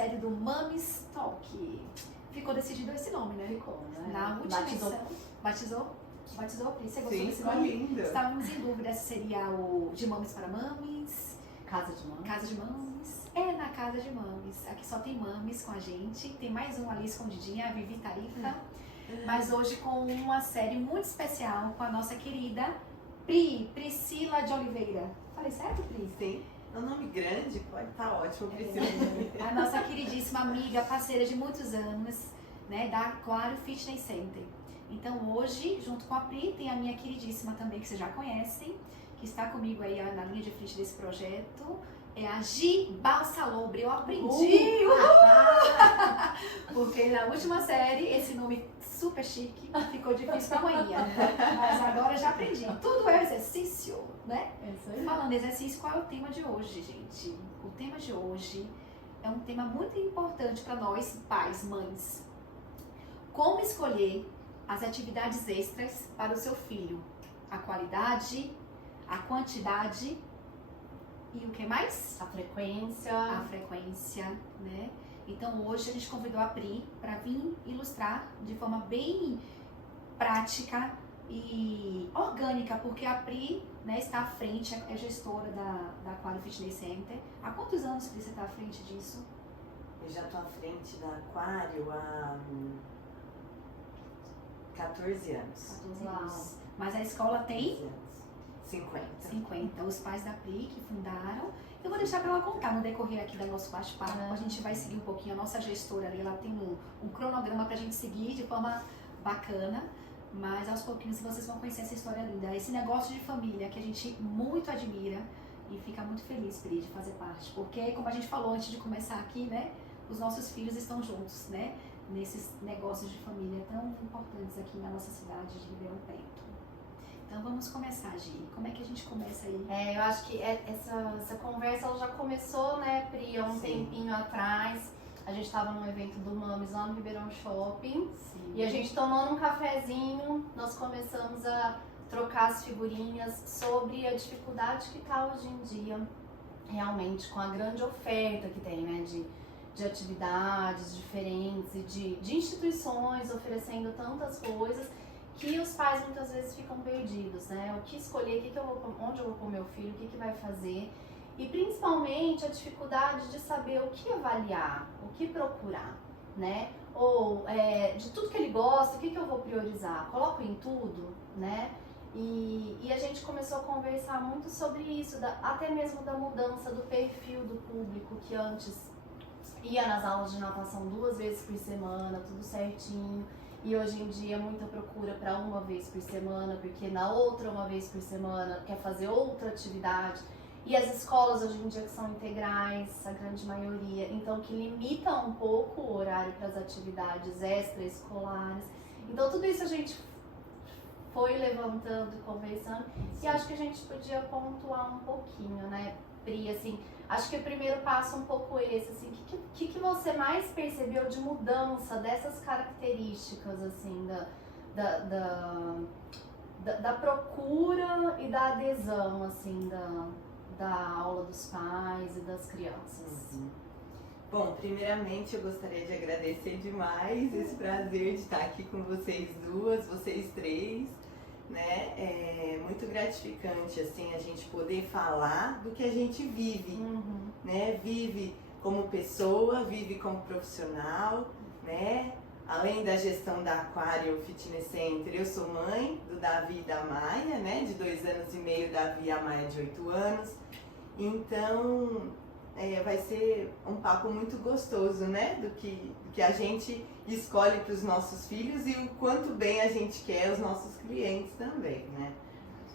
série do Mamis Talk. Ficou decidido esse nome, né? Ficou, né? Na última edição. Batizou, Pri? Você gostou desse nome? Lindo. Estávamos em dúvida se seria o De Mames para Mames. Casa de Mames. Casa de Mames. É na Casa de Mames. Aqui só tem mames com a gente. Tem mais um ali escondidinha, a Vivi Tarifa. Mas hoje com uma série muito especial com a nossa querida Priscila de Oliveira. Falei certo, Pri? Sim. É um nome grande, pode estar ótimo, Priscila. A nossa queridíssima amiga, parceira de muitos anos, né, da Aquário Fitness Center. Então hoje, junto com a Pri, tem a minha queridíssima também, que vocês já conhecem, que está comigo aí na linha de frente desse projeto, é a Gi Balsalobre. Eu aprendi! Porque na última série, esse nome super chique ficou difícil pra manhã. Mas agora já aprendi. Tudo é exercício, né? É isso aí. Falando em exercício, qual é o tema de hoje, gente? O tema de hoje é um tema muito importante para nós, pais, mães. Como escolher as atividades extras para o seu filho? A qualidade, a quantidade e o que mais? A frequência. A frequência, né? Então hoje a gente convidou a Pri para vir ilustrar de forma bem prática e orgânica, porque a Pri, né, está à frente, é gestora da Aquário Fitness Center. Há quantos anos, Pri, você está à frente disso? Eu já estou à frente da Aquário há 14 anos. 14 Uau. anos. Mas a escola tem 14 anos. 50. 50. Os pais da Pri que fundaram. Eu vou deixar para ela contar no decorrer aqui do nosso bate-papo. A gente vai seguir um pouquinho. A nossa gestora ali, ela tem um cronograma para a gente seguir de forma bacana. Mas aos pouquinhos vocês vão conhecer essa história linda. Esse negócio de família que a gente muito admira e fica muito feliz, Pri, de fazer parte. Porque, como a gente falou antes de começar aqui, né? Os nossos filhos estão juntos, né? Nesses negócios de família tão importantes aqui na nossa cidade de Ribeirão Preto. Então vamos começar, Gi. Como é que a gente começa aí? Eu acho que essa conversa ela já começou, né, Pri, há um Sim. tempinho atrás. A gente estava num evento do Mames lá no Ribeirão Shopping. Sim. E a gente tomando um cafezinho, nós começamos a trocar as figurinhas sobre a dificuldade que está hoje em dia, realmente, com a grande oferta que tem, né, de atividades diferentes e de instituições oferecendo tantas coisas que os pais muitas vezes ficam perdidos, né? O que escolher, onde eu vou pôr meu filho, o que vai fazer. E principalmente a dificuldade de saber o que avaliar, o que procurar, né? Ou de tudo que ele gosta, o que eu vou priorizar? Coloco em tudo, né? E a gente começou a conversar muito sobre isso, até mesmo da mudança do perfil do público, que antes ia nas aulas de natação 2 vezes por semana, tudo certinho. E hoje em dia muita procura para uma vez por semana, porque na outra uma vez por semana quer fazer outra atividade. E as escolas hoje em dia que são integrais, a grande maioria, então que limita um pouco o horário para as atividades extraescolares. Então tudo isso a gente foi levantando e conversando. E acho que a gente podia pontuar um pouquinho, né, Pri, assim, acho que o primeiro passo um pouco esse, assim, o que você mais percebeu de mudança dessas características, assim, da procura e da adesão, assim, da aula dos pais e das crianças? Uhum. Bom, primeiramente eu gostaria de agradecer demais esse prazer de estar aqui com vocês duas, vocês três, né? É muito gratificante, assim, a gente poder falar do que a gente vive, né? Vive como pessoa, vive como profissional, né? Além da gestão da Aquário Fitness Center, eu sou mãe do Davi e da Maia, né? De 2 anos e meio, Davi e a Maia de 8 anos. Então, vai ser um papo muito gostoso, né? Do que a gente escolhe para os nossos filhos e o quanto bem a gente quer os nossos clientes também, né?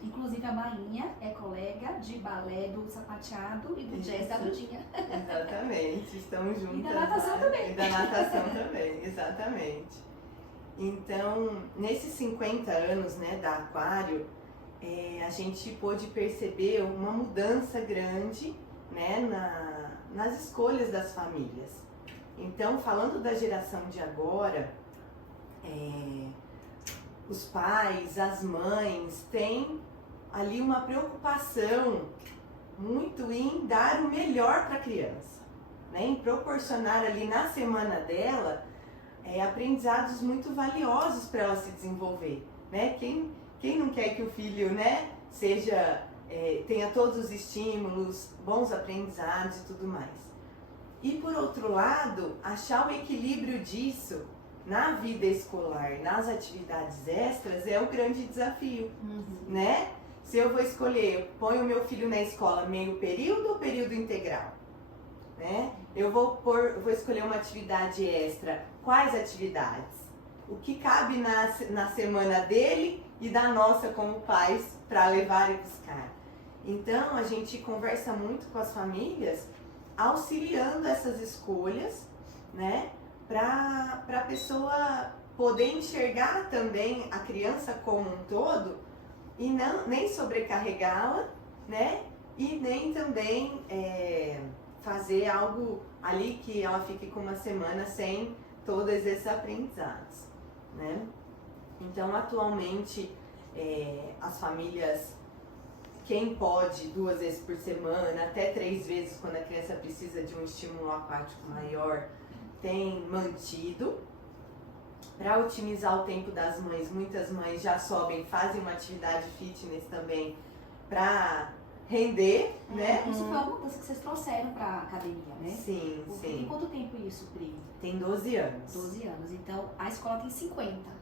Inclusive a Mainha é colega de balé do sapateado e do jazz da Ludinha. Exatamente, estamos juntas. E da natação também. E da natação também, exatamente. Então, nesses 50 anos, né, da Aquário, a gente pôde perceber uma mudança grande, né, nas escolhas das famílias. Então, falando da geração de agora, os pais, as mães têm ali uma preocupação muito em dar o melhor para a criança, né, em proporcionar ali na semana dela aprendizados muito valiosos para ela se desenvolver, né? Quem não quer que o filho, né, tenha todos os estímulos, bons aprendizados e tudo mais. E por outro lado, achar o equilíbrio disso na vida escolar, nas atividades extras, é o grande desafio, né? Se eu vou escolher, ponho o meu filho na escola meio período ou período integral, né? Eu vou escolher uma atividade extra. Quais atividades? O que cabe na semana dele e da nossa como pais para levar e buscar. Então, a gente conversa muito com as famílias, auxiliando essas escolhas, né? Para a pessoa poder enxergar também a criança como um todo e nem sobrecarregá-la, né? E nem também fazer algo ali que ela fique com uma semana sem todos esses aprendizados, né? Então, atualmente, as famílias, quem pode 2 vezes por semana, até 3 vezes quando a criança precisa de um estímulo aquático maior, tem mantido. Para otimizar o tempo das mães, muitas mães já fazem uma atividade fitness também para render, né? Isso foi uma mudança que vocês trouxeram para a academia, né? Sim, sim. Tem quanto tempo isso, Pri? Tem 12 anos. 12 anos. Então, a escola tem 50.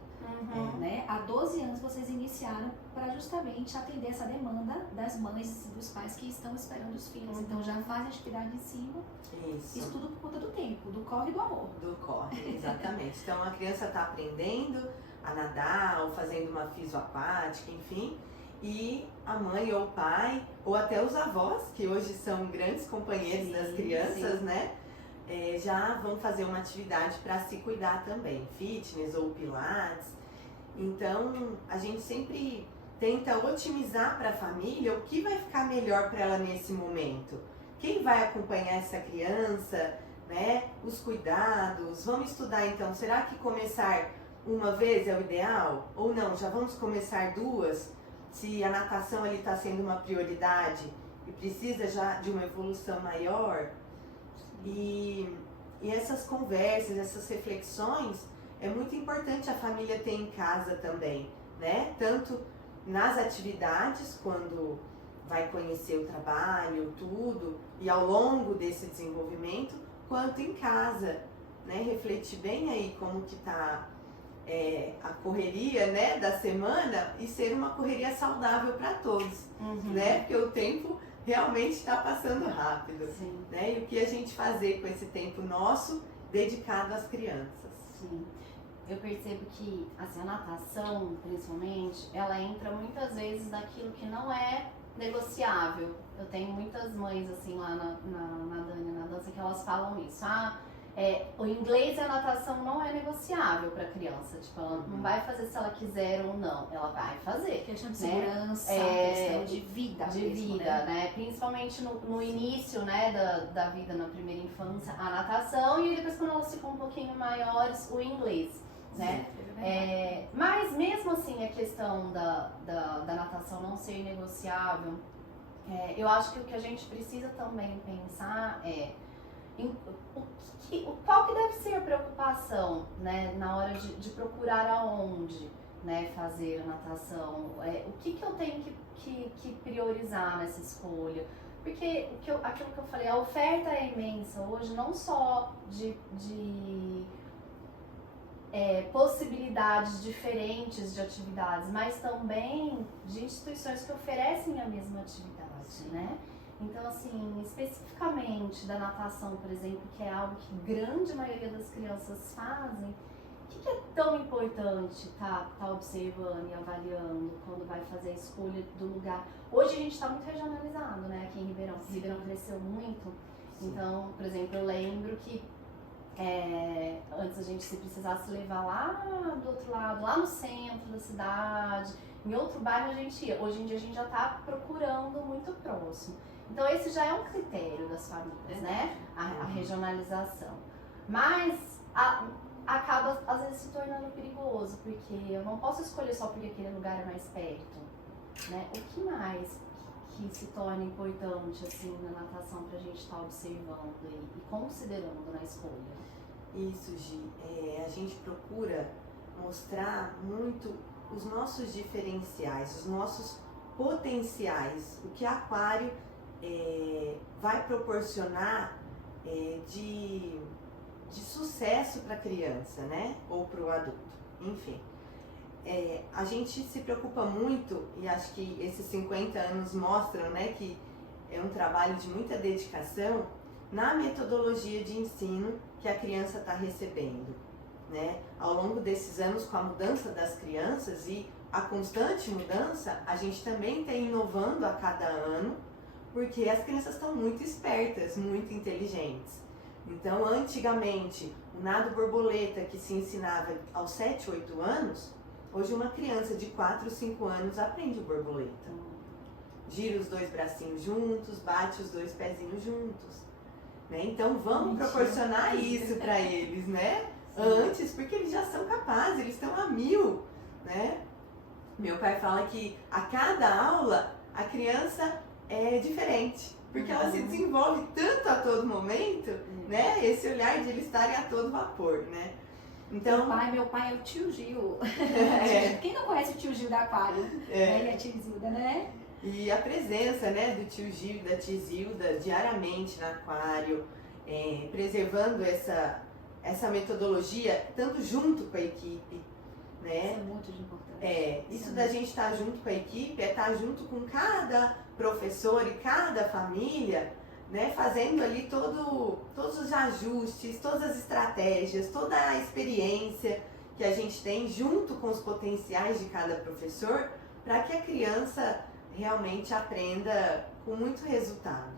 Né? Há 12 anos vocês iniciaram para justamente atender essa demanda das mães e dos pais que estão esperando os filhos. Então, já fazem atividade em cima. Isso tudo por conta do tempo, do corre e do amor. Do corre, exatamente. Então, a criança está aprendendo a nadar, ou fazendo uma fisioaquática, enfim. E a mãe ou o pai, ou até os avós, que hoje são grandes companheiros das crianças, né? Já vão fazer uma atividade para se cuidar também, fitness ou pilates. Então, a gente sempre tenta otimizar para a família o que vai ficar melhor para ela nesse momento. Quem vai acompanhar essa criança, né? Os cuidados. Vamos estudar então, será que começar uma vez é o ideal? Ou não, já vamos começar 2? Se a natação ali está sendo uma prioridade e precisa já de uma evolução maior. E essas conversas, essas reflexões, é muito importante a família ter em casa também, né? Tanto nas atividades, quando vai conhecer o trabalho, tudo, e ao longo desse desenvolvimento, quanto em casa, né? Refletir bem aí como que tá a correria, né, da semana e ser uma correria saudável para todos, né? Porque o tempo realmente está passando rápido, né? E o que a gente fazer com esse tempo nosso dedicado às crianças. Sim. Eu percebo que assim, a natação, principalmente, ela entra muitas vezes naquilo que não é negociável. Eu tenho muitas mães assim lá na Dânia, na dança, que elas falam isso. O inglês e a natação não é negociável para a criança. Tipo, ela não vai fazer se ela quiser ou não, ela vai fazer. Questão de segurança, questão de vida. De mesmo, vida, né? Principalmente no início, né, da vida, na primeira infância, a natação, e depois quando elas ficam um pouquinho maiores, o inglês, né? Mas mesmo assim, a questão da natação não ser negociável, eu acho que o que a gente precisa também pensar qual que deve ser a preocupação, né, na hora de procurar aonde, né, fazer a natação, o que eu tenho que priorizar nessa escolha, porque aquilo que eu falei, a oferta é imensa hoje, não só de possibilidades diferentes de atividades, mas também de instituições que oferecem a mesma atividade, né? Então, assim, especificamente da natação, por exemplo, que é algo que grande maioria das crianças fazem, o que é tão importante tá observando e avaliando quando vai fazer a escolha do lugar? Hoje a gente está muito regionalizado, né, aqui em Ribeirão. Ribeirão cresceu muito. Então, por exemplo, eu lembro que antes a gente, se precisasse levar lá do outro lado, lá no centro da cidade, em outro bairro a gente ia. Hoje em dia a gente já está procurando muito próximo. Então esse já é um critério das famílias, né? A regionalização. Mas acaba às vezes se tornando perigoso, porque eu não posso escolher só porque aquele lugar é mais perto, né? O que mais que se torna importante assim na natação para a gente estar observando e considerando na escolha? Isso, Gi. A gente procura mostrar muito os nossos diferenciais, os nossos potenciais, o que Aquário vai proporcionar de sucesso para a criança, né? Ou para o adulto, enfim. A gente se preocupa muito, e acho que esses 50 anos mostram, né, que é um trabalho de muita dedicação na metodologia de ensino que a criança está recebendo, né? Ao longo desses anos, com a mudança das crianças e a constante mudança, a gente também está inovando a cada ano, porque as crianças estão muito espertas, muito inteligentes. Então, antigamente, o nado borboleta que se ensinava aos 7, 8 anos, hoje uma criança de 4, 5 anos aprende o borboleta. Gira os 2 bracinhos juntos, bate os 2 pezinhos juntos. Né? Então vamos proporcionar isso para eles, né? Antes, porque eles já são capazes, eles estão a 1000, né? Meu pai fala que a cada aula a criança é diferente, porque ela se desenvolve tanto a todo momento, né? Esse olhar de eles estarem a todo vapor, né? Então, meu pai é o tio Gil. Quem não conhece o tio Gil da Aquário? Ele é a tia Zilda, né? E a presença, né, do tio Gil e da tia Zilda diariamente no Aquário, preservando essa metodologia, tanto junto com a equipe, né? Isso é muito importante. Isso da gente estar junto com a equipe é estar junto com cada professor e cada família, né, fazendo ali todos os ajustes, todas as estratégias, toda a experiência que a gente tem junto com os potenciais de cada professor, para que a criança realmente aprenda com muito resultado.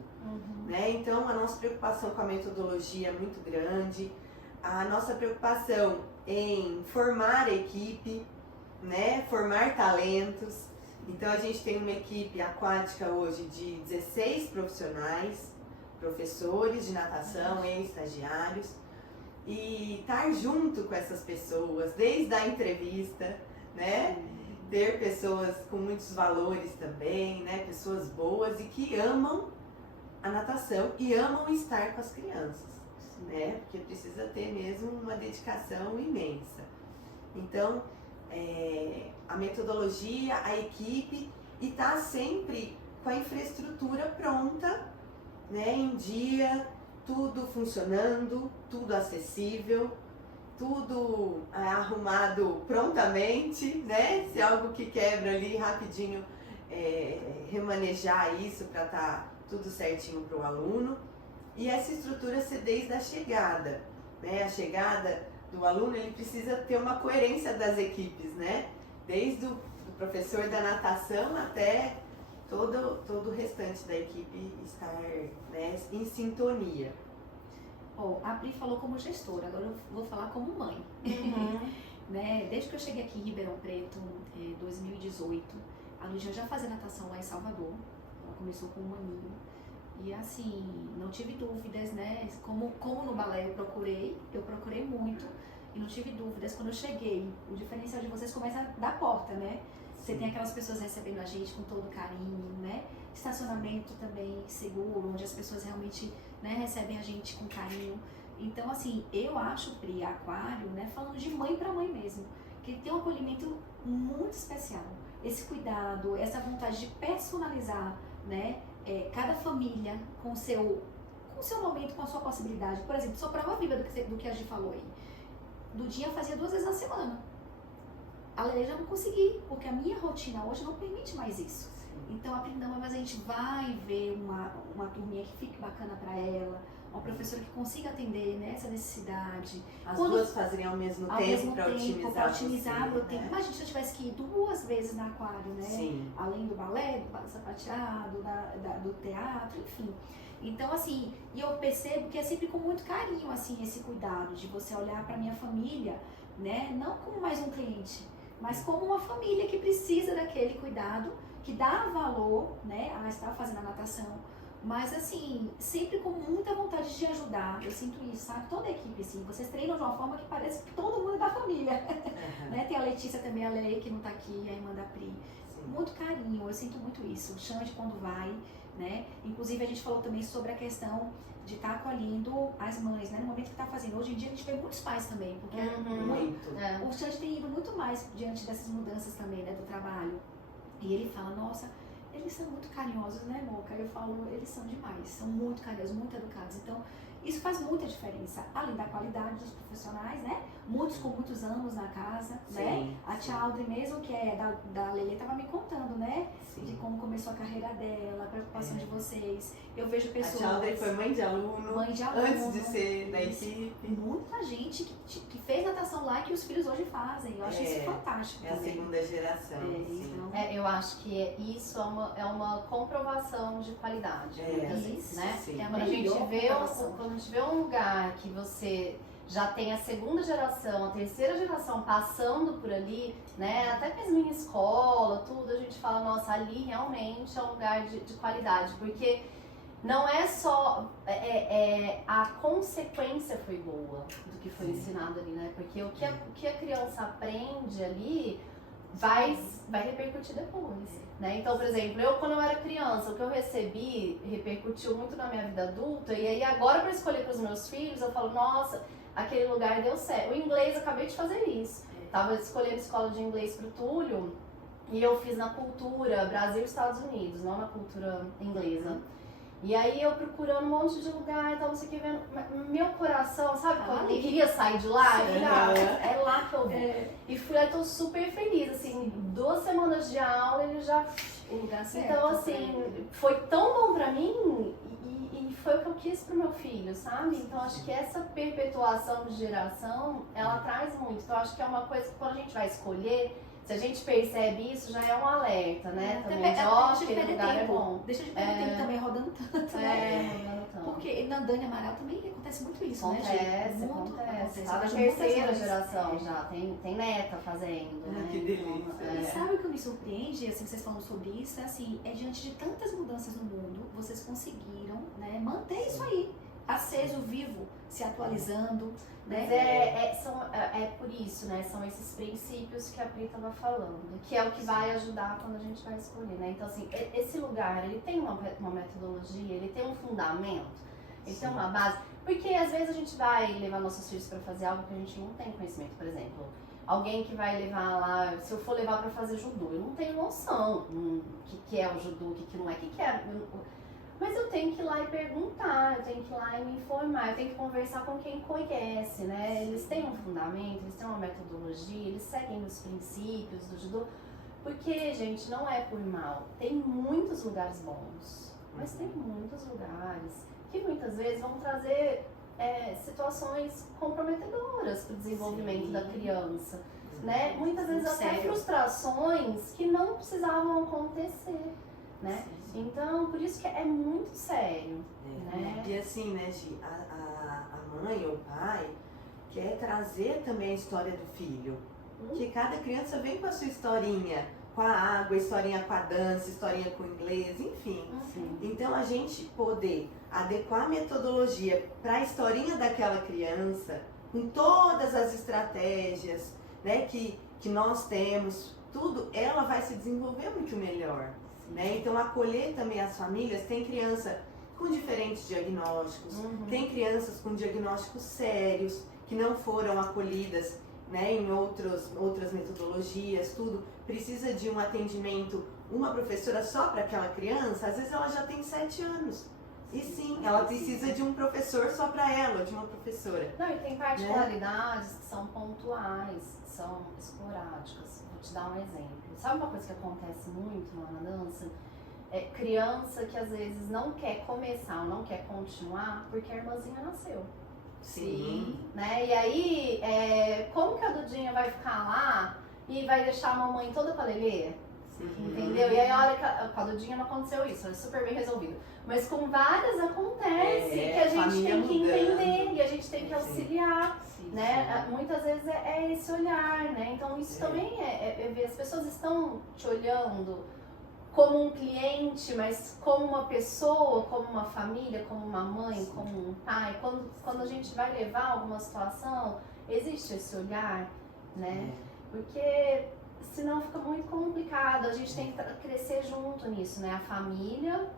Né? Então, a nossa preocupação com a metodologia é muito grande, a nossa preocupação em formar a equipe, né? Formar talentos. Então, a gente tem uma equipe aquática hoje de 16 profissionais, professores de natação e estagiários, e estar junto com essas pessoas, desde a entrevista, né? Ter pessoas com muitos valores também, né? Pessoas boas e que amam a natação e amam estar com as crianças, né? Porque precisa ter mesmo uma dedicação imensa. Então, a metodologia, a equipe, e tá sempre com a infraestrutura pronta, né? Em dia, tudo funcionando, tudo acessível, tudo arrumado prontamente, né? Se algo que quebra ali, rapidinho remanejar isso para estar tudo certinho para o aluno. E essa estrutura ser desde a chegada, né? A chegada do aluno, ele precisa ter uma coerência das equipes, né? Desde o professor da natação até todo o restante da equipe estar, né, em sintonia. A Pri falou como gestora, agora eu vou falar como mãe. Né? Desde que eu cheguei aqui em Ribeirão Preto, em 2018, a Ludian já fazia natação lá em Salvador. Ela começou com 1 aninho. E assim, não tive dúvidas, né? Como no balé eu procurei muito e não tive dúvidas. Quando eu cheguei, o diferencial de vocês começa da porta, né? Você tem aquelas pessoas recebendo a gente com todo carinho, né? Estacionamento também seguro, onde as pessoas realmente, né, recebem a gente com carinho. Então, assim, eu acho, Pri, Aquário, né, falando de mãe para mãe mesmo, que tem um acolhimento muito especial. Esse cuidado, essa vontade de personalizar, né, cada família com o seu momento, com a sua possibilidade. Por exemplo, sou prova viva do que a gente falou aí. Dudinha fazia 2 vezes na semana. A Lele já não consegui, porque a minha rotina hoje não permite mais isso. Então, aprendamos, mas a gente vai ver uma turminha que fique bacana para ela, uma professora que consiga atender, né, essa necessidade. As duas fazerem ao mesmo tempo para otimizar o tempo. Imagina se eu tivesse que ir 2 vezes na Aquário, né? Sim. Além do balé, do balé sapateado, do teatro, enfim. Então, assim, e eu percebo que é sempre com muito carinho, assim, esse cuidado de você olhar para minha família, né, não como mais um cliente, mas como uma família que precisa daquele cuidado, que dá valor, né, a estar fazendo a natação, mas assim, sempre com muita vontade de ajudar. Eu sinto isso, sabe? Toda a equipe, assim, vocês treinam de uma forma que parece que todo mundo é da família. Né? Tem a Letícia também, a Lei, que não tá aqui, a irmã da Pri. muito carinho, eu sinto muito isso. O Xande quando vai, né? Inclusive a gente falou também sobre a questão de estar acolhendo as mães, né? No momento que está fazendo. Hoje em dia a gente vê muitos pais também, porque Muito. o Xande tem ido muito mais diante dessas mudanças também, né? Do trabalho. E ele fala, nossa, eles são muito carinhosos, né, Moca? Eu falo, eles são demais, são muito carinhosos, muito educados. Então, isso faz muita diferença, além da qualidade dos profissionais, né? Muitos com muitos anos na casa, né? A tia Audrey mesmo, que é da Lelê, tava me contando, né? De como começou a carreira dela, a preocupação de vocês. Eu vejo pessoas... A tia Audrey foi mãe de aluno, antes de ser da equipe. Muita gente que fez natação lá e que os filhos hoje fazem. Eu acho isso fantástico. É a segunda geração. Então... eu acho que isso é uma comprovação de qualidade. Isso, né? Sim. Quando a gente vê um lugar que você já tem a segunda geração, a terceira geração passando por ali, né? Até mesmo em escola, tudo, a gente fala, nossa, ali realmente é um lugar de qualidade, porque não é só a consequência foi boa do que foi ensinado ali, né? Porque o que a criança aprende ali vai repercutir depois, né? Então, por exemplo, quando eu era criança, o que eu recebi repercutiu muito na minha vida adulta, e aí agora para escolher para os meus filhos, eu falo, nossa, aquele lugar deu certo. O inglês, eu acabei de fazer isso. Tava escolhendo escola de inglês pro Túlio, e eu fiz na cultura Brasil e Estados Unidos, não na cultura inglesa. E aí eu procurando um monte de lugar e tal, não sei o que, vendo. Meu coração, sabe, quando eu queria sair de lá, eu falei, é lá que eu vou. E fui lá e tô super feliz, assim, 2 semanas de aula ele já... O lugar certo. Então, assim, foi tão bom pra mim e foi o que eu quis pro meu filho, sabe? Então, acho que essa perpetuação de geração, ela traz muito. Então, acho que é uma coisa que quando a gente vai escolher, se a gente percebe isso, já é um alerta, né? Também de, aquele lugar é bom. Deixa de perder tempo também rodando tanto, né? Rodando tanto. Porque na Dani Amaral também acontece muito isso, né, gente? Acontece. Tá na terceira geração já, tem neta fazendo, né? Que delícia. E sabe o que me surpreende, assim, vocês falando sobre isso, é assim, diante de tantas mudanças no mundo, vocês conseguiram, né, manter isso aí, aceso, vivo, se atualizando, né? Mas é por isso, né? São esses princípios que a Pri estava falando, que é o que vai ajudar quando a gente vai escolher, né? Então, assim, esse lugar, ele tem uma metodologia, ele tem um fundamento, ele tem uma base, porque às vezes a gente vai levar nossos filhos para fazer algo que a gente não tem conhecimento, por exemplo, alguém que vai levar lá, se eu for levar para fazer judô, eu não tenho noção o que é o judô, o que não é, o que é... Mas eu tenho que ir lá e perguntar, eu tenho que ir lá e me informar, eu tenho que conversar com quem conhece, né? Eles têm um fundamento, eles têm uma metodologia, eles seguem os princípios do judô. Porque, gente, não é por mal. Tem muitos lugares bons, mas tem muitos lugares que muitas vezes vão trazer situações comprometedoras para o desenvolvimento da criança, né? Muitas vezes até frustrações que não precisavam acontecer, né? Então, por isso que é muito sério, né? E assim, né, Gi, a mãe ou o pai quer trazer também a história do filho. Porque cada criança vem com a sua historinha, com a água, historinha com a dança, historinha com o inglês, enfim. Então, a gente poder adequar a metodologia para a historinha daquela criança, com todas as estratégias, né, que nós temos, tudo, ela vai se desenvolver muito melhor. Né? Então, acolher também as famílias, tem criança com diferentes diagnósticos, tem crianças com diagnósticos sérios, que não foram acolhidas, né, em outras metodologias, tudo. Precisa de um atendimento, uma professora só para aquela criança, às vezes ela já tem 7 anos. E sim, ela precisa de um professor só para ela, de uma professora. Não, e tem particularidades que são pontuais, são esporádicas. Vou te dar um exemplo. Sabe uma coisa que acontece muito lá na dança? É criança que às vezes não quer começar ou não quer continuar porque a irmãzinha nasceu. Sim. Né? E aí, como que a Dudinha vai ficar lá e vai deixar a mamãe toda com a Lelê? Entendeu? E aí a hora que com a Dudinha não aconteceu isso, é super bem resolvido. Mas com várias acontece que a gente tem que entender e a gente tem que auxiliar. Né? Muitas vezes é esse olhar, né? Então isso também é ver, as pessoas estão te olhando como um cliente, mas como uma pessoa, como uma família, como uma mãe, como um pai. Quando a gente vai levar alguma situação, existe esse olhar, né? Porque senão fica muito complicado. A gente tem que crescer junto nisso, né? A família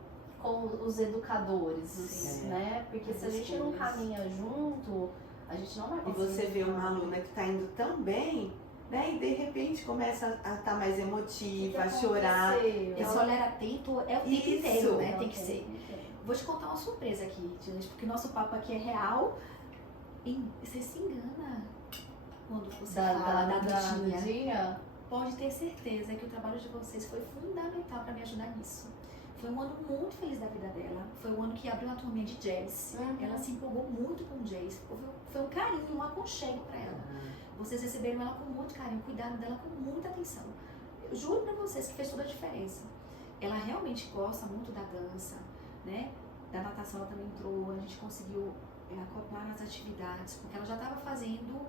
com os educadores, Sim. né? Porque se a gente não caminha junto, a gente não vai E conseguir. você vê uma aluna que está indo tão bem, né? E de repente começa a estar mais emotiva, a chorar. Esse olhar atento é o tempo Isso. inteiro, né? Tem que ser. Vou te contar uma surpresa aqui, gente, porque nosso papo aqui é real. E você se engana quando você fala da Dudinha. Dudinha? Pode ter certeza que o trabalho de vocês foi fundamental para me ajudar nisso. Foi um ano muito feliz da vida dela. Foi um ano que abriu uma turminha de jazz. Ela se empolgou muito com o jazz. Foi um carinho, um aconchego para ela. Vocês receberam ela com muito carinho, cuidaram dela com muita atenção. Eu juro para vocês que fez toda a diferença. Ela realmente gosta muito da dança, né? Da natação ela também entrou, a gente conseguiu acoplar nas atividades, porque ela já estava fazendo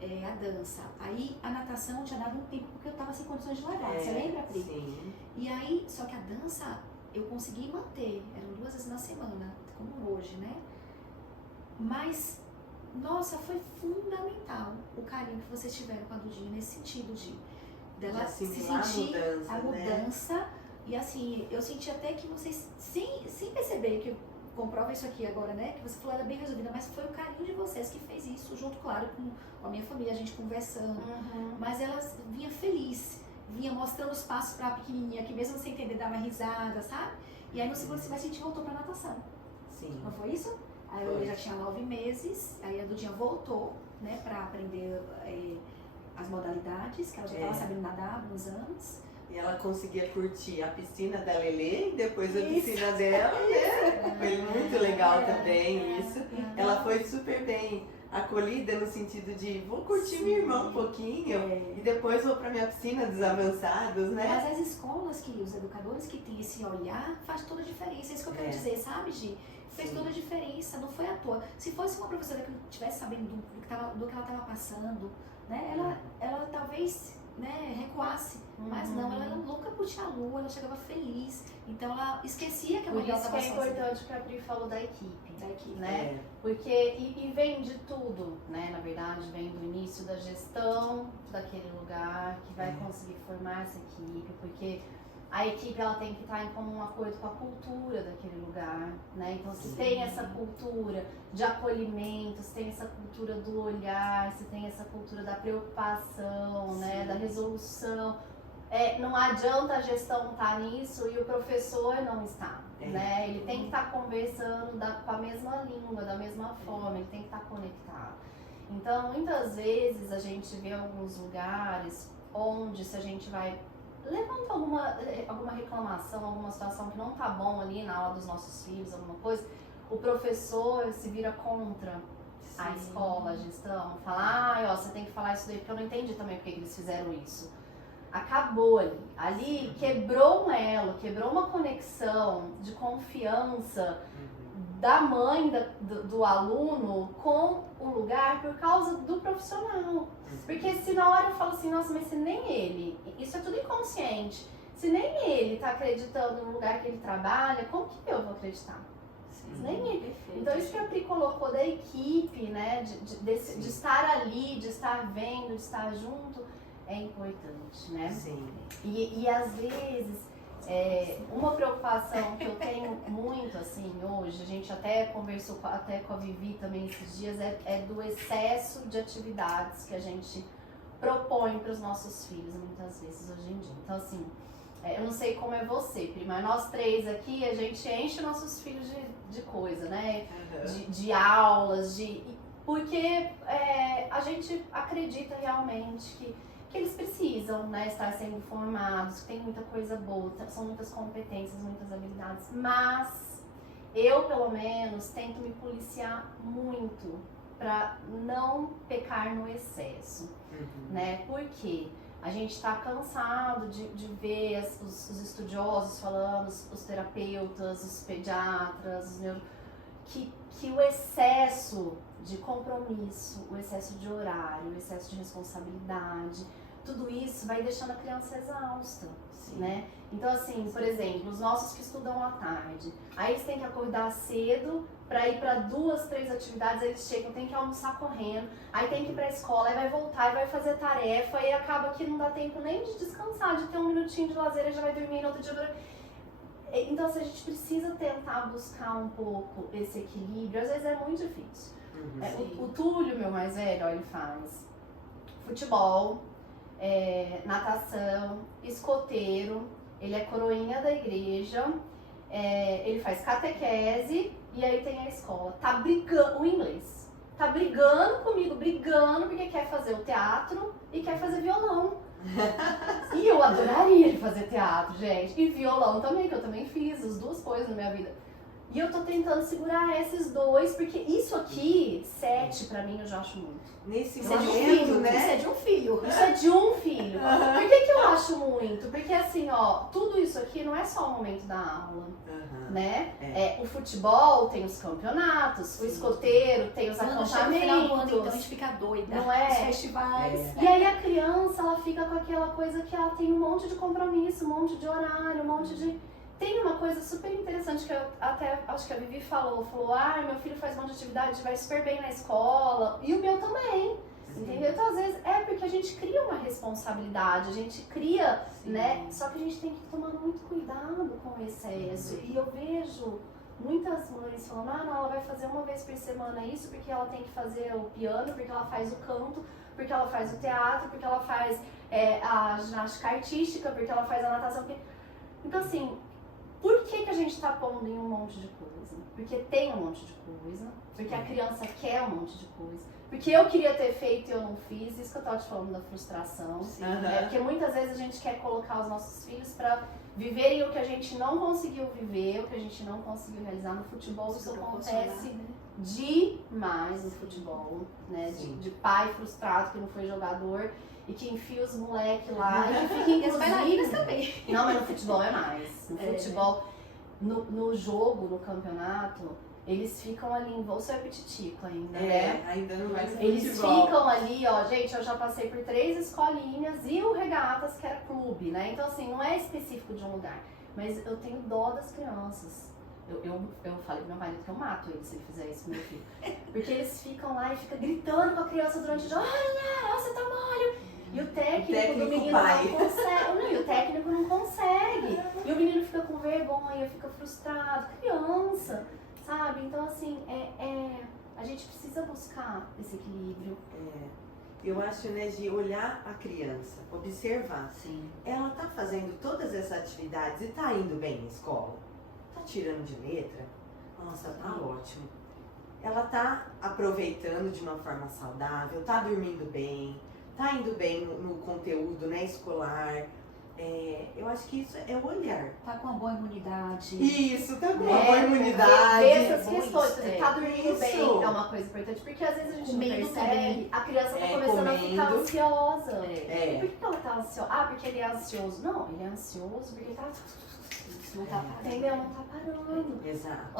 a dança. Aí a natação já dava um tempo porque eu estava sem condições de levar. Você lembra, Pri? Sim. E aí, só que a dança eu consegui manter, eram 2 vezes na semana, como hoje, né? Mas, nossa, foi fundamental o carinho que vocês tiveram com a Dudinha nesse sentido dela se sentir a mudança, né? E assim, eu senti até que vocês, sem perceber que comprova isso aqui agora, né? Que você falou, ela é bem resolvida, mas foi o carinho de vocês que fez isso, junto, claro, com a minha família, a gente conversando. Mas ela vinha feliz, vinha mostrando os passos pra pequenininha, que mesmo sem entender dava risada, sabe? E aí no segundo semestre a gente voltou pra natação. Sim. Não foi isso? Aí eu já tinha 9 meses, aí a Dudinha voltou, né, pra aprender as modalidades, que ela já estava sabendo nadar há alguns anos. E ela conseguia curtir a piscina da Lelê e depois a piscina dela, né? Foi muito legal também isso. Ela foi super bem acolhida no sentido de vou curtir minha irmã um pouquinho e depois vou para minha piscina dos avançados, né? Mas as escolas os educadores que têm esse olhar faz toda a diferença. É isso que eu quero dizer, sabe, Gi? Fez toda a diferença, não foi à toa. Se fosse uma professora que estivesse sabendo do que ela estava passando, né? Ela talvez, né, recuasse. Mas não, ela era louca por tirar a lua, ela chegava feliz. Então ela esquecia que a mãe dela estava sozinha. Por isso que é importante que a Pri falou da equipe. Né? É. Porque, e vem de tudo, né? Na verdade, vem do início da gestão daquele lugar, que vai conseguir formar essa equipe, porque a equipe ela tem que estar em comum acordo com a cultura daquele lugar, né? Então, se tem essa cultura de acolhimento, se tem essa cultura do olhar, se tem essa cultura da preocupação, né? Da resolução, não adianta a gestão estar nisso e o professor não está, né? Ele tem que estar conversando com a mesma língua, da mesma forma, ele tem que estar conectado. Então, muitas vezes a gente vê alguns lugares onde, se a gente vai levanta alguma reclamação, alguma situação que não tá bom ali na aula dos nossos filhos, alguma coisa, o professor se vira contra a escola, a gestão, fala, você tem que falar isso daí porque eu não entendi também porque eles fizeram isso. Acabou ali. Ali quebrou um elo, quebrou uma conexão de confiança da mãe do aluno com o lugar por causa do profissional. Porque se na hora eu falo assim, nossa, mas se nem ele, isso é tudo inconsciente, se nem ele tá acreditando no lugar que ele trabalha, como que eu vou acreditar? Nem ele. Então isso que a Pri colocou da equipe, né, de estar ali, de estar vendo, de estar junto, é importante, né? Sim. E às vezes, uma preocupação que eu tenho muito, assim, hoje, a gente até conversou até com a Vivi também esses dias, é do excesso de atividades que a gente propõe para os nossos filhos, muitas vezes, hoje em dia. Então, assim, eu não sei como é você, Pri, mas nós 3 aqui, a gente enche nossos filhos de coisa, né? De aulas, porque a gente acredita realmente que eles precisam, né, estar sendo formados, que tem muita coisa boa, são muitas competências, muitas habilidades, mas eu, pelo menos, tento me policiar muito para não pecar no excesso, né, porque a gente está cansado de ver os estudiosos falando, os terapeutas, os pediatras, que o excesso de compromisso, o excesso de horário, o excesso de responsabilidade, tudo isso vai deixando a criança exausta, né? Então, assim, por exemplo, os nossos que estudam à tarde, aí eles têm que acordar cedo para ir para 2, 3 atividades, aí eles chegam, tem que almoçar correndo, aí tem que ir para a escola, aí vai voltar, aí vai fazer tarefa, aí acaba que não dá tempo nem de descansar, de ter um minutinho de lazer, aí já vai dormir no outro dia. Então, assim, a gente precisa tentar buscar um pouco esse equilíbrio, às vezes é muito difícil. O Túlio, meu mais velho, ó, ele faz futebol, natação, escoteiro, ele é coroinha da igreja, ele faz catequese e aí tem a escola. Tá brigando, o inglês, tá brigando comigo, porque quer fazer o teatro e quer fazer violão. E eu adoraria ele fazer teatro, gente, e violão também, que eu também fiz, as duas coisas na minha vida. E eu tô tentando segurar esses dois, porque isso aqui, 7 pra mim, eu já acho muito. Nesse Isso é de um momento, filho, né? isso é de um filho. Isso é de um filho. Por que eu acho muito? Porque assim, ó, tudo isso aqui não é só o momento da aula, né? O futebol tem os campeonatos, o escoteiro tem os Quando chega no final do ano, então a acampamentos. gente fica doida. Não é? Os festivais. E aí a criança, ela fica com aquela coisa que ela tem um monte de compromisso, um monte de horário, um monte de... Tem uma coisa super interessante que eu até acho que a Vivi falou, meu filho faz um monte de atividade, vai super bem na escola, e o meu também, entendeu? Então às vezes é porque a gente cria uma responsabilidade, a gente cria, né? Só que a gente tem que tomar muito cuidado com o excesso, e eu vejo muitas mães falando, não, ela vai fazer uma vez por semana isso, porque ela tem que fazer o piano, porque ela faz o canto, porque ela faz o teatro, porque ela faz a ginástica artística, porque ela faz a natação, Então assim, por que a gente está pondo em um monte de coisa? Porque tem um monte de coisa, porque a criança quer um monte de coisa, porque eu queria ter feito e eu não fiz, isso que eu estava te falando da frustração. Porque muitas vezes a gente quer colocar os nossos filhos para viverem o que a gente não conseguiu viver, o que a gente não conseguiu realizar no futebol. Isso acontece demais no futebol, né? De pai frustrado que não foi jogador e que enfia os moleques lá e que fica E as bailarinas também. Não, mas no futebol é mais. No futebol, no jogo, no campeonato, eles ficam ali em bolso e petitico ainda, né? Ainda não vai ser Eles futebol. ficam ali, ó, gente, eu já passei por 3 escolinhas e o Regatas, que era clube, né? Então, assim, não é específico de um lugar. Mas eu tenho dó das crianças. Eu falei pro meu marido que eu mato ele se ele fizer isso com meu filho. Porque eles ficam lá e ficam gritando com a criança durante o jogo. Olha, você tá mole. E o técnico do menino pai. não consegue. Não, e o técnico não consegue. E o menino fica com vergonha, fica frustrado. Criança, sabe? Então, assim, a gente precisa buscar esse equilíbrio. Eu acho, né, de olhar a criança, observar. Ela tá fazendo todas essas atividades e tá indo bem na escola? Tá tirando de letra? Nossa, tá ótimo. Ela tá aproveitando de uma forma saudável, tá dormindo bem, tá indo bem no conteúdo, né, escolar. Eu acho que isso é o olhar. Tá com uma boa imunidade. Isso, tá com uma boa imunidade. Ver essas questões, tá dormindo Isso. bem é uma coisa importante, porque às vezes a gente não Comendo percebe, também. a criança tá começando a ficar comendo. ansiosa. E por que ela tá ansiosa? Porque ele é ansioso. Não, ele é ansioso porque ele tá... Não tá parando. Entendeu? Não tá parando. Exato.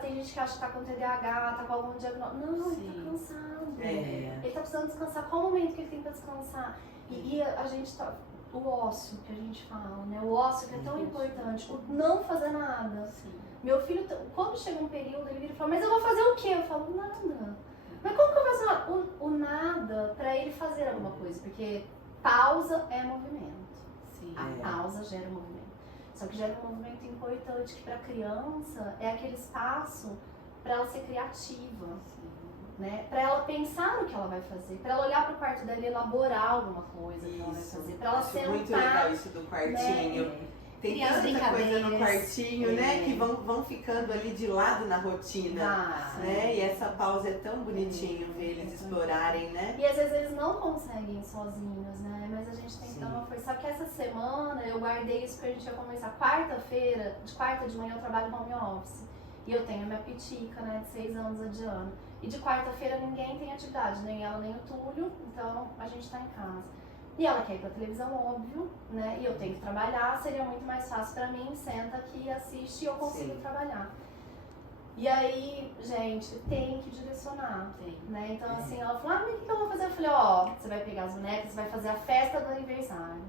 Tem gente que acha que tá com TDAH, tá com algum diagnóstico. Não, ele tá cansado. Ele tá precisando descansar. Qual o momento que ele tem pra descansar? E a gente tá... O ócio que a gente fala, né? O ócio que é tão importante. O não fazer nada. Meu filho, quando chega um período, ele vira e fala, mas eu vou fazer o quê? Eu falo, nada. Mas como que eu faço nada? O nada pra ele fazer alguma coisa. Porque pausa é movimento. A pausa gera movimento. Só que gera um movimento importante que para a criança é aquele espaço para ela ser criativa, né? Para ela pensar no que ela vai fazer, para ela olhar para o quarto dela e elaborar alguma coisa que ela vai fazer, para ela Acho sentar. muito legal isso do quartinho. Né? Tem Criar tanta coisa no brincadeiras. quartinho, né? Que vão ficando ali de lado na rotina. Né? E essa pausa é tão bonitinho ver eles explorarem, né? E às vezes eles não conseguem ir sozinhos, né? Mas a gente tem que dar uma força. Sabe que essa semana eu guardei isso que a gente ia começar. Quarta-feira, de quarta de manhã eu trabalho home office. E eu tenho a minha pitica, né? De 6 anos adiando. E de quarta-feira ninguém tem atividade, nem ela nem o Túlio. Então a gente tá em casa. E ela quer ir pra televisão, óbvio, né? E eu tenho que trabalhar, seria muito mais fácil pra mim, senta aqui, assiste e eu consigo trabalhar. E aí, gente, tem que direcionar, né? Então, assim, ela falou, mas o que eu vou fazer? Eu falei, ó, você vai pegar as bonecas, você vai fazer a festa do aniversário.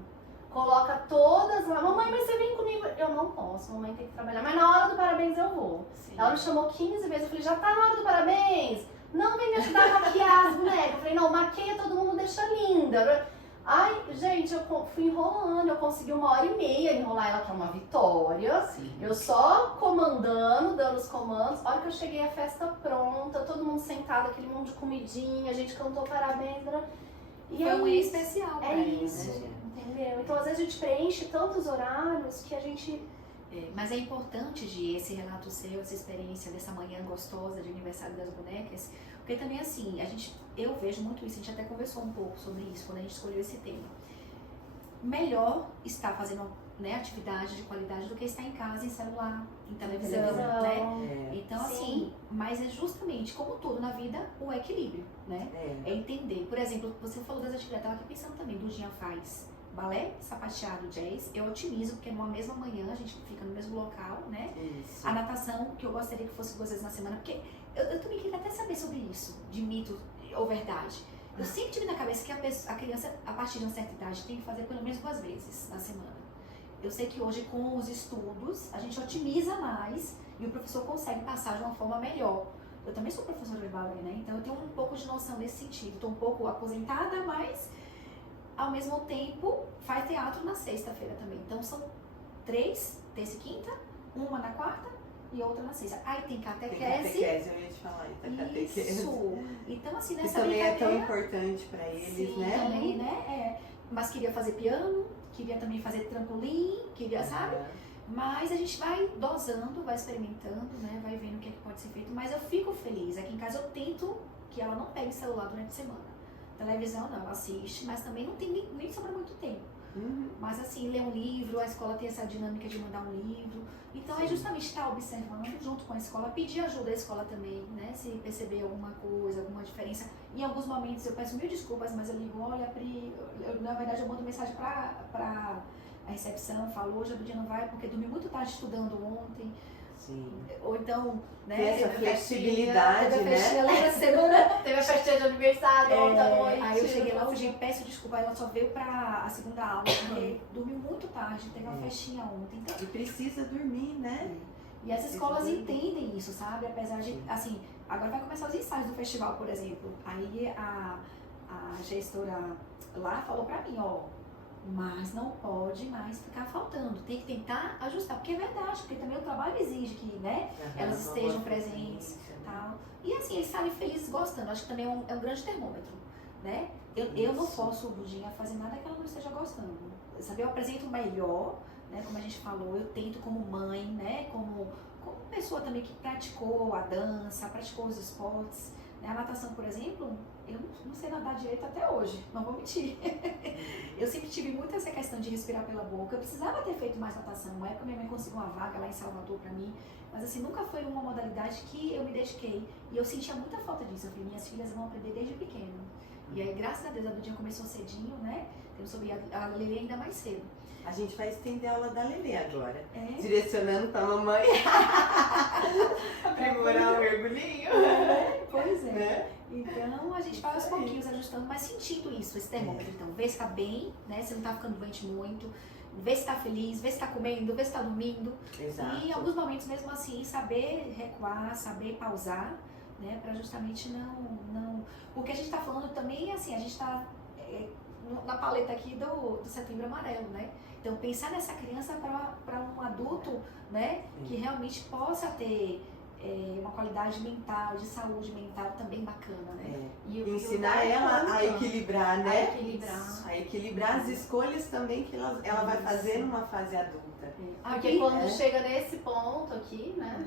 Coloca todas lá. Mamãe, mas você vem comigo? Eu não posso, mamãe tem que trabalhar. Mas na hora do parabéns eu vou. Sim. Ela me chamou 15 vezes, eu falei, já tá na hora do parabéns? Não, vem me ajudar a maquiar as bonecas. Eu falei, não, maquia todo mundo, deixa linda. Ai, gente, eu fui enrolando, eu consegui 1h30 enrolar ela, que é uma vitória. Sim. Eu só comandando, dando os comandos. A hora que eu cheguei, a festa pronta, todo mundo sentado, aquele monte de comidinha, a gente cantou parabéns. E Foi um isso. especial pra É ela, isso, né? entendeu? Então, às vezes, a gente preenche tantos horários que a gente... Mas é importante, Gi, esse relato seu, essa experiência dessa manhã gostosa de aniversário das bonecas, porque também assim, eu vejo muito isso, a gente até conversou um pouco sobre isso quando a gente escolheu esse tema. Melhor estar fazendo, né, atividade de qualidade do que estar em casa, em celular, em televisão, né? Então assim, mas é justamente, como tudo na vida, o equilíbrio, né? É entender. Por exemplo, você falou das atividades, eu estava aqui pensando também, Dudinha faz balé, sapateado, jazz, eu otimizo, porque numa mesma manhã a gente fica no mesmo local, né? Isso. A natação, que eu gostaria que fosse 2 vezes na semana, porque eu também queria até saber sobre isso, de mito ou verdade. Eu sempre tive na cabeça que a criança, a partir de uma certa idade, tem que fazer pelo menos 2 vezes na semana. Eu sei que hoje, com os estudos, a gente otimiza mais e o professor consegue passar de uma forma melhor. Eu também sou professora de balé, né? Então eu tenho um pouco de noção nesse sentido. Estou um pouco aposentada, mas ao mesmo tempo faz teatro na sexta-feira também. Então são 3, terça e quinta, uma na quarta e outra na sexta. Aí tem catequese. Tem catequese, eu ia te falar isso, a catequese. Isso. Então assim, Que nessa também é tão brincadeira... importante pra eles, Sim, né? também, né? Mas queria fazer piano, queria também fazer trampolim, queria, sabe? Mas a gente vai dosando, vai experimentando, né? Vai vendo o que é que pode ser feito. Mas eu fico feliz. Aqui em casa eu tento que ela não pegue celular durante a semana. Televisão não, ela assiste, mas também não tem nem sobra muito tempo. Mas assim, ler um livro, a escola tem essa dinâmica de mandar um livro. Então é justamente estar observando junto com a escola, pedir ajuda à escola também, né? Se perceber alguma coisa, alguma diferença. Em alguns momentos eu peço 1000 desculpas, mas eu ligo, olha, Pri, na verdade eu mando mensagem pra a recepção, falo, hoje a Dudia não vai porque dormi muito tarde estudando ontem. Sim. Ou então, né? Tem essa flexibilidade, teve a né? festinha lá na semana. Teve a festinha de aniversário ontem à noite. Aí eu cheguei lá hoje e peço desculpa, ela só veio pra a segunda aula, porque dormiu muito tarde, teve uma festinha ontem. Então, E precisa dormir, né? e as escolas entendem isso, sabe? Apesar de, assim, agora vai começar os ensaios do festival, por exemplo. Aí a gestora lá falou pra mim, ó, mas não pode mais ficar faltando, tem que tentar ajustar, porque é verdade, porque também o trabalho exige que, né, elas estejam presentes, tal. E assim, eles saem felizes gostando, acho que também é um grande termômetro, né? Eu não forço o Dudinha a fazer nada que ela não esteja gostando, sabe? Eu apresento o melhor, né, como a gente falou, eu tento como mãe, né, como pessoa também que praticou a dança, praticou os esportes, né? A natação, por exemplo, eu não sei nadar direito até hoje, não vou mentir. Eu sempre tive muito essa questão de respirar pela boca. Eu precisava ter feito mais natação. Uma época minha mãe conseguiu uma vaga lá em Salvador pra mim. Mas assim, nunca foi uma modalidade que eu me dediquei. E eu sentia muita falta disso. Eu falei, minhas filhas vão aprender desde pequeno. E aí, graças a Deus, a Dudinha começou cedinho, né? Eu soube a Lelê ainda mais cedo. A gente vai estender a aula da Lelê agora. Direcionando pra mamãe. Aprimorar o mergulhinho. Pois é. Né? Então a gente vai aos pouquinhos ajustando, mas sentindo isso, esse termômetro. Então, vê se tá bem, né? Se não tá ficando doente muito, vê se tá feliz, vê se tá comendo, vê se tá dormindo. Exato. E em alguns momentos mesmo assim, saber recuar, saber pausar, né? Pra justamente não... Porque a gente tá falando também, assim, a gente tá na paleta aqui do Setembro Amarelo, né? Então pensar nessa criança para um adulto, né? Que realmente possa ter uma qualidade mental, de saúde mental também bacana, né? E ensinar ela a equilibrar, né? A equilibrar as escolhas também que ela vai fazer numa fase adulta. Porque quando chega nesse ponto aqui, né,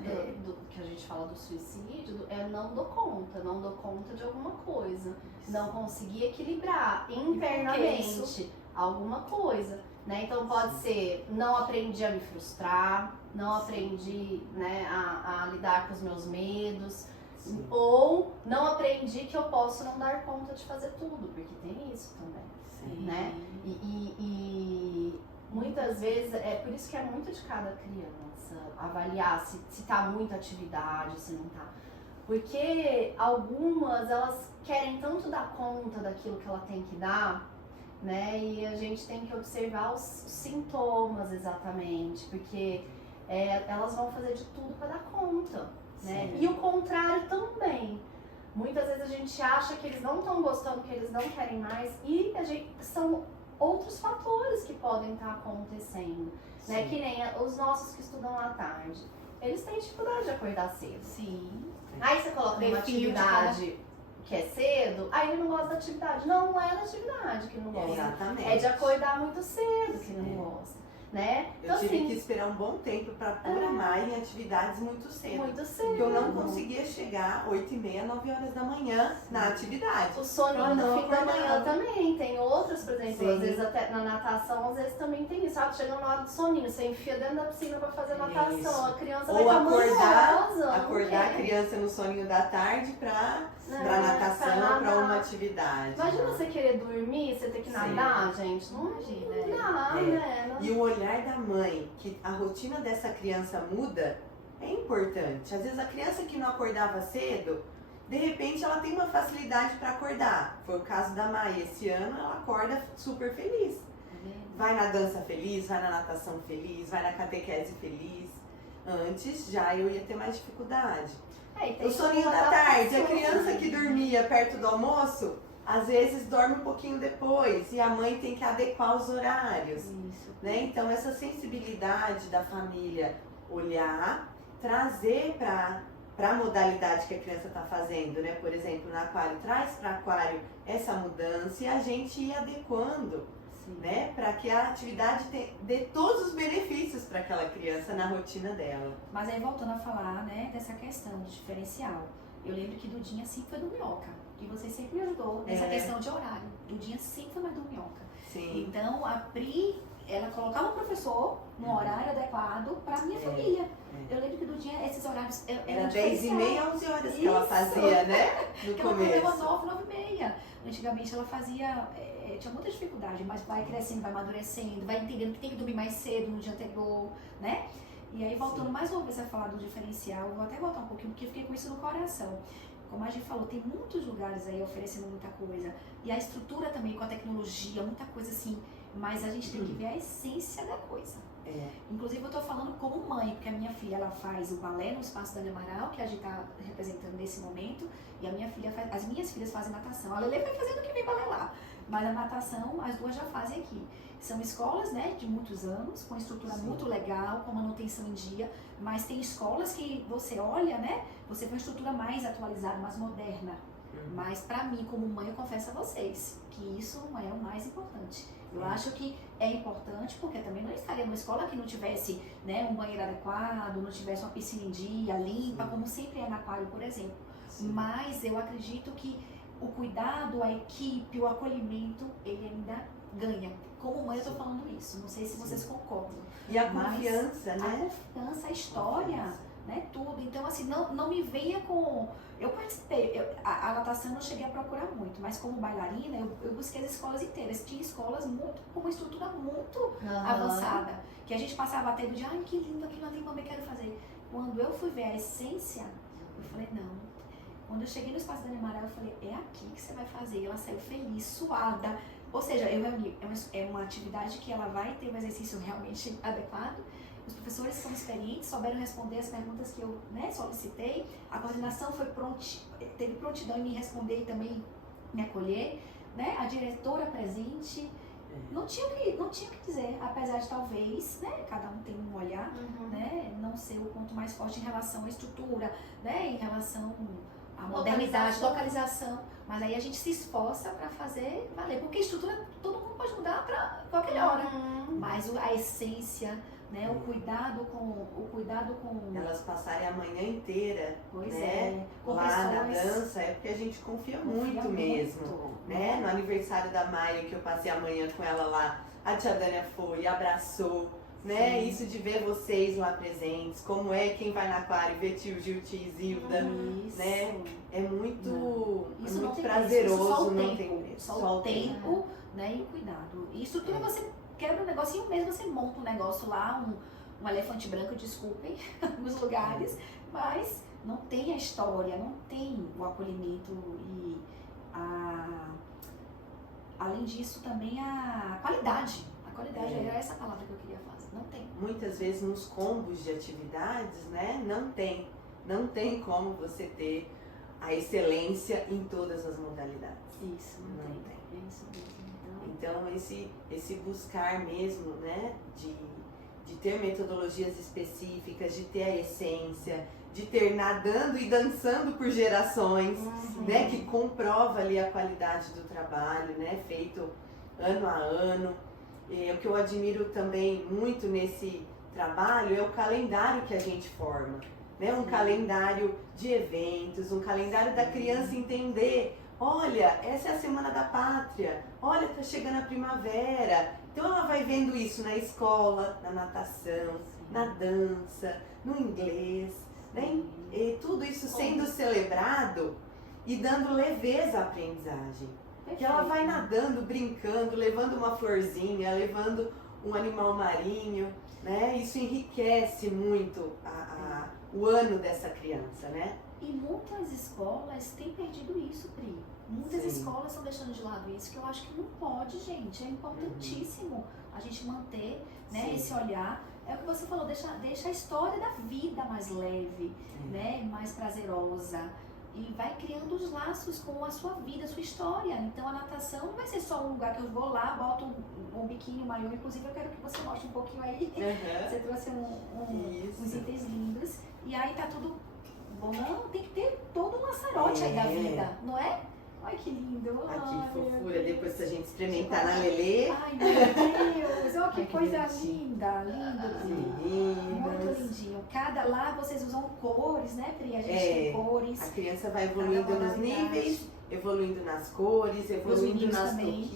que a gente fala do suicídio, não dou conta de alguma coisa. Não consegui equilibrar internamente alguma coisa. Né? Então pode ser, não aprendi a me frustrar, não aprendi, né, a lidar com os meus medos, ou não aprendi que eu posso não dar conta de fazer tudo, porque tem isso também, né? E muitas vezes, por isso que é muito de cada criança avaliar se tá muita atividade, se não tá. Porque algumas, elas querem tanto dar conta daquilo que ela tem que dar, né? E a gente tem que observar os sintomas exatamente, porque elas vão fazer de tudo para dar conta, né? Sim. E o contrário também. Muitas vezes a gente acha que eles não estão gostando, que eles não querem mais, e são outros fatores que podem estar acontecendo, né? Que nem os nossos que estudam à tarde. Eles têm dificuldade de acordar cedo. Sim. Aí você coloca uma atividade que é cedo, aí ele não gosta da atividade. Não é da atividade que não gosta. Exatamente. É de acordar muito cedo que não gosta, né? Eu tive que esperar um bom tempo para programar em atividades muito cedo. Muito cedo. Porque eu não conseguia chegar 8h30, 9 horas da manhã na atividade. O soninho no fim da manhã também. Tem outros, por exemplo, Sim. às vezes até na natação, às vezes também tem isso. Sabe? Chega na hora do soninho, você enfia dentro da piscina pra fazer natação. Isso. A criança Ou vai ficar acordar manhosa, a criança no soninho da tarde pra natação, pra uma atividade. Imagina você querer dormir, você ter que nadar, gente. Não dá, né? E o olhar da mãe, que a rotina dessa criança muda, é importante. Às vezes a criança que não acordava cedo, de repente ela tem uma facilidade para acordar. Foi o caso da Maia. Esse ano ela acorda super feliz. Vai na dança feliz, vai na natação feliz, vai na catequese feliz. Antes já eu ia ter mais dificuldade. O soninho da tarde, a criança que dormia perto do almoço, às vezes dorme um pouquinho depois e a mãe tem que adequar os horários. Isso. Né? Então essa sensibilidade da família olhar, trazer para a modalidade que a criança está fazendo, né? Por exemplo, no aquário, traz para aquário essa mudança e a gente ir adequando, né? Para que a atividade dê todos os benefícios para aquela criança na rotina dela. Mas aí voltando a falar, né, dessa questão de diferencial, eu lembro que Dudinha sempre foi do Minhoca, que você sempre me ajudou nessa questão de horário. Dudinha sempre foi mais do Minhoca. Sim. Então a Pri, ela colocava o professor no horário adequado para minha família. Eu lembro que Dudinha, esses horários... Era 10h30, 11 horas que ela fazia, né? No começo. Ela comeu 9h30. Antigamente ela fazia... tinha muita dificuldade, mas vai crescendo, vai amadurecendo, vai entendendo que tem que dormir mais cedo no dia anterior, né? E aí, voltando mais uma vez a falar do diferencial, eu vou até voltar um pouquinho, porque eu fiquei com isso no coração. Como a gente falou, tem muitos lugares aí oferecendo muita coisa. E a estrutura também, com a tecnologia, muita coisa assim. Mas a gente tem que ver a essência da coisa. Inclusive, eu tô falando como mãe, porque a minha filha, ela faz o balé no Espaço da Ana Amaral, que a gente tá representando nesse momento. E a minha filha as minhas filhas fazem natação. A Lelê vai fazendo que vem balé lá. Mas a natação, as duas já fazem aqui. São escolas, né, de muitos anos, com estrutura muito legal, com manutenção em dia. Mas tem escolas que você olha, né, você vê uma estrutura mais atualizada, mais moderna. Mas pra mim, como mãe, eu confesso a vocês que isso não é o mais importante. Eu acho que é importante porque também não estaria numa escola que não tivesse, né, um banheiro adequado, não tivesse uma piscina em dia, limpa, como sempre é na aquário, por exemplo. Mas eu acredito que o cuidado, a equipe, o acolhimento, ele ainda ganha. Como mãe eu tô falando isso, não sei se vocês concordam. E a confiança, né? A confiança, a história, né, tudo. Então assim, não me venha com... Eu participei, a natação eu não cheguei a procurar muito, mas como bailarina eu busquei as escolas inteiras. Tinha escolas com uma estrutura muito avançada, que a gente passava até do dia, ai que lindo aquilo ali, como eu quero fazer. Quando eu fui ver a essência, eu falei, não. Quando eu cheguei no Espaço da Ana Amaral, eu falei, é aqui que você vai fazer. E ela saiu feliz, suada. Ou seja, é uma atividade que ela vai ter um exercício realmente adequado. Os professores são experientes, souberam responder as perguntas que eu, né, solicitei. A coordenação teve prontidão em me responder e também me acolher. Né? A diretora presente. Não tinha o que dizer, apesar de talvez, né, cada um tem um olhar, né, não ser o ponto mais forte em relação à estrutura, né, em relação à modernidade, localização. Mas aí a gente se esforça para fazer valer, porque a estrutura todo mundo pode mudar para qualquer hora. Mas a essência, né, o cuidado com elas passarem a manhã inteira, pois né, com lá na pessoas, dança, é porque a gente confia muito mesmo, né? No aniversário da Maia, que eu passei a manhã com ela lá, a tia Dânia foi, abraçou, né? Isso de ver vocês lá presentes, como é quem vai na aquário, ver tio Gil, tia Isilda, né? É muito prazeroso, não tem preço. Só o tempo, né, e o cuidado. E estrutura você quebra o negocinho mesmo, você monta um negócio lá, um elefante branco, desculpem, nos lugares, mas não tem a história, não tem o acolhimento e além disso também a qualidade. A qualidade era essa palavra que eu queria falar, não tem. Muitas vezes nos combos de atividades, né, não tem como você ter a excelência em todas as modalidades. Isso, não tem. É isso mesmo. Então esse buscar mesmo, né, de ter metodologias específicas, de ter a essência, de ter nadando e dançando por gerações, né, que comprova ali a qualidade do trabalho, né, feito ano a ano. E o que eu admiro também muito nesse trabalho é o calendário que a gente forma, né, um calendário de eventos, um calendário da criança entender, olha, essa é a Semana da Pátria, olha, tá chegando a primavera. Então ela vai vendo isso na escola, na natação, na dança, no inglês, né? E tudo isso sendo celebrado e dando leveza à aprendizagem. Que ela vai nadando, brincando, levando uma florzinha, levando um animal marinho, né? Isso enriquece muito o ano dessa criança, né? E muitas escolas têm perdido isso, Pri. Muitas escolas estão deixando de lado isso, que eu acho que não pode, gente. É importantíssimo a gente manter, né, esse olhar. É o que você falou, deixa a história da vida mais leve, né, mais prazerosa. E vai criando os laços com a sua vida, a sua história. Então a natação não vai ser só um lugar que eu vou lá, boto um biquíni, um maiô. Inclusive eu quero que você mostre um pouquinho aí. Você trouxe uns itens lindos. E aí tá tudo bom. Não, tem que ter todo um laçarote aí da vida, não é? Ai, que lindo. Ai, que fofura. Depois que a gente experimentar na Lelê. Ai, meu Deus. Olha que coisa linda. Lindo. Muito lindinho. Lá vocês usam cores, né, Pri? A gente tem cores. A criança vai evoluindo nos níveis, evoluindo nas cores, evoluindo nas toquinhas.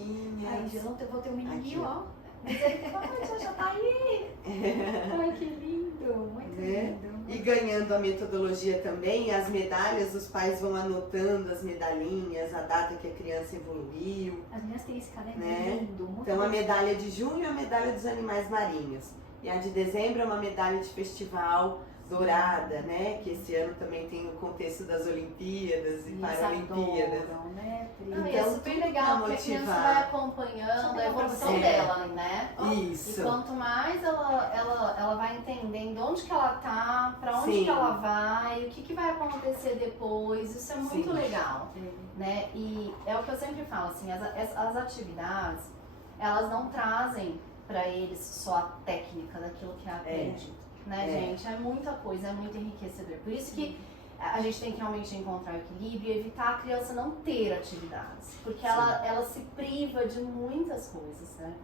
Ai, eu vou ter um menininho, ó. Misericórdia, já tá aí. Ai, que lindo. Muito lindo. E ganhando a metodologia também, as medalhas, os pais vão anotando as medalhinhas, a data que a criança evoluiu. As minhas têm esse caderno lindo. Muito então a medalha de junho é a medalha dos animais marinhos. E a de dezembro é uma medalha de festival dourada, né? Que esse ano também tem o contexto das Olimpíadas e Paralimpíadas. Né, então, é super legal, porque a criança vai acompanhando a evolução dela, né? Isso. E quanto mais ela vai entendendo onde que ela tá, pra onde que ela vai, o que vai acontecer depois, isso é muito legal, né? E é o que eu sempre falo, assim, as atividades, elas não trazem pra eles só a técnica daquilo que é aprendido. Né, gente? É muita coisa, é muito enriquecedor. Por isso que a gente tem que realmente encontrar o equilíbrio e evitar a criança não ter atividades. Porque ela se priva de muitas coisas, né?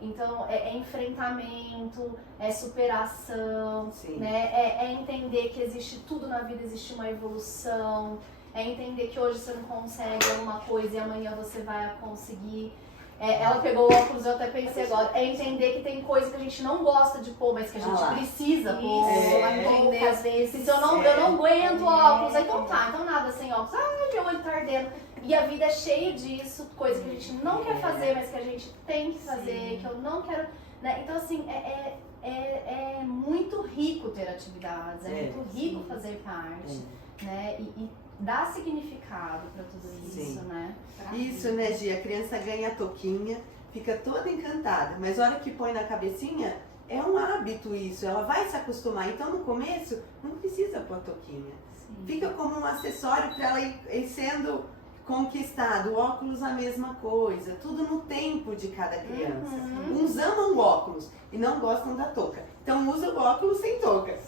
Então, é enfrentamento, é superação, né? É entender que existe tudo na vida, existe uma evolução. É entender que hoje você não consegue uma coisa e amanhã você vai conseguir. Ela pegou o óculos, eu até pensei agora. É entender que tem coisa que a gente não gosta de pôr, mas que a gente precisa pôr. Entender às vezes. Se eu não aguento óculos, então tá, então nada sem óculos. Ai, meu olho tá ardendo. E a vida é cheia disso, coisa que a gente não quer fazer, mas que a gente tem que fazer, que eu não quero. Né? Então, assim, é muito rico ter atividades, é muito rico fazer parte, né? E dá significado para tudo isso, né? Isso, né, Gi? A criança ganha a touquinha, fica toda encantada, mas a hora que põe na cabecinha, é um hábito isso, ela vai se acostumar. Então, no começo, não precisa pôr a touquinha. Fica como um acessório para ela ir sendo conquistado. O óculos a mesma coisa, tudo no tempo de cada criança. Uns amam o óculos e não gostam da touca. Então usa o óculos sem touca.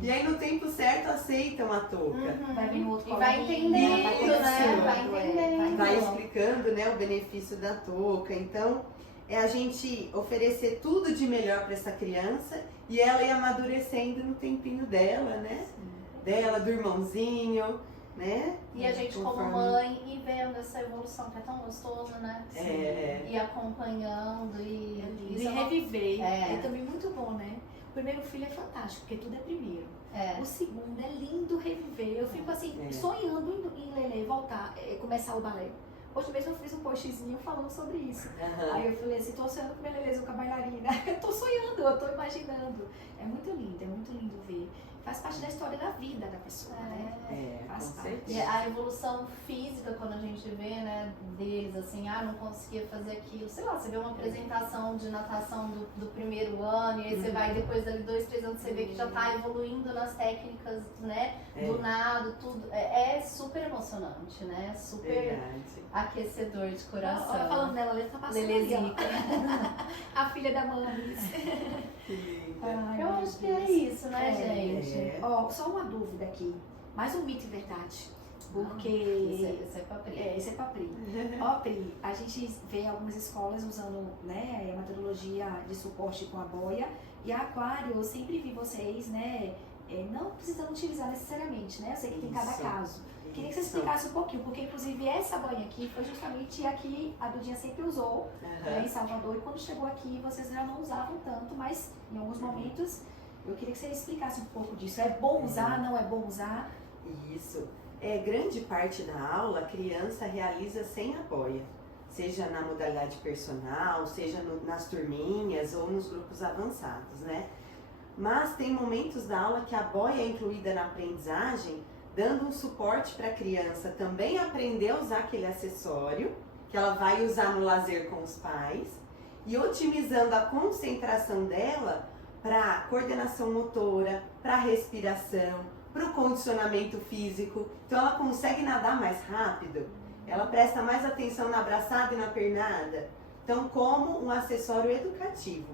E aí no tempo certo aceitam a touca. Vai vir no outro e vai entendendo, né? Vai entendendo. Vai explicando, né, o benefício da touca. Então é a gente oferecer tudo de melhor para essa criança e ela ir amadurecendo no tempinho dela, né? Dela, do irmãozinho. Né? E a gente como mãe e vendo essa evolução que é tão gostoso, né? E acompanhando e reviver. É também muito bom, né? O primeiro filho é fantástico, porque tudo é primeiro. O segundo é lindo reviver. Eu fico assim, sonhando em Lelê voltar, começar o balé. Hoje mesmo eu fiz um postzinho falando sobre isso. Aham. Aí eu falei assim, tô sonhando com beleza com a bailarina. Eu tô sonhando, eu tô imaginando. É muito lindo ver. Faz parte da história da vida da pessoa, né? É, com Faz parte. certeza. E a evolução física, quando a gente vê, né, deles, assim, não conseguia fazer aquilo. Sei lá, você vê uma apresentação de natação do primeiro ano, e aí você vai depois dali 2, 3 anos, você vê que já tá evoluindo nas técnicas, né, do nado, tudo. É super emocionante, né? Super Verdade. aquecedor de coração. Olha, falando dela, ela tá passando ali, Lelezica. ó. A filha da Mamis. Que linda. Ai, Eu meu acho que é Deus. isso, né, É. gente? É. Ó, só uma dúvida aqui. Mais um mito e verdade. Porque... Esse é papel. esse é pra Pri. Ó, Pri, a gente vê algumas escolas usando, né, a metodologia de suporte com a boia. E a aquário, eu sempre vi vocês, né, não precisando utilizar necessariamente, né? Eu sei que tem cada Isso. caso. Queria que você explicasse um pouquinho, porque inclusive essa boia aqui foi justamente a que a Dudinha sempre usou, né, em Salvador. E quando chegou aqui, vocês já não usavam tanto, mas em alguns momentos eu queria que você explicasse um pouco disso. É bom usar, não é bom usar? Isso. Grande parte da aula a criança realiza sem a boia, seja na modalidade personal, seja nas turminhas ou nos grupos avançados, né? Mas tem momentos da aula que a boia é incluída na aprendizagem, dando um suporte para a criança também aprender a usar aquele acessório, que ela vai usar no lazer com os pais, e otimizando a concentração dela para coordenação motora, para respiração, para o condicionamento físico. Então ela consegue nadar mais rápido, ela presta mais atenção na abraçada e na pernada. Então, como um acessório educativo.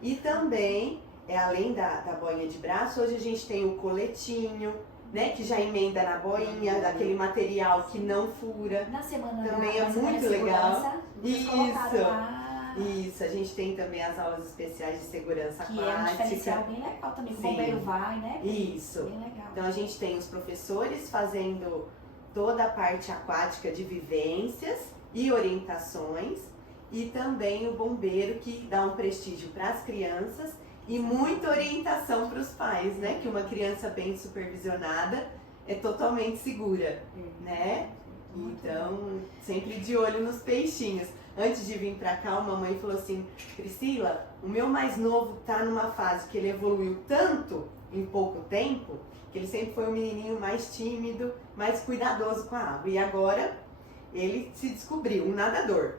E também, além da boinha de braço, hoje a gente tem o coletinho, né, que já emenda na boinha, daquele material que não fura. Na semana Também da é semana muito de segurança, legal. vocês colocaram lá, Isso, a gente tem também as aulas especiais de segurança que é um diferencial aquática. bem legal também. O Sim. bombeiro vai, né? Isso. Bem legal. Então a gente tem os professores fazendo toda a parte aquática de vivências e orientações, e também o bombeiro que dá um prestígio para as crianças e muita orientação para os pais, né? Que uma criança bem supervisionada é totalmente segura, né? Então, sempre de olho nos peixinhos. Antes de vir pra cá, a mamãe falou assim: Priscila, o meu mais novo tá numa fase que ele evoluiu tanto em pouco tempo, que ele sempre foi um menininho mais tímido, mais cuidadoso com a água. E agora ele se descobriu um nadador.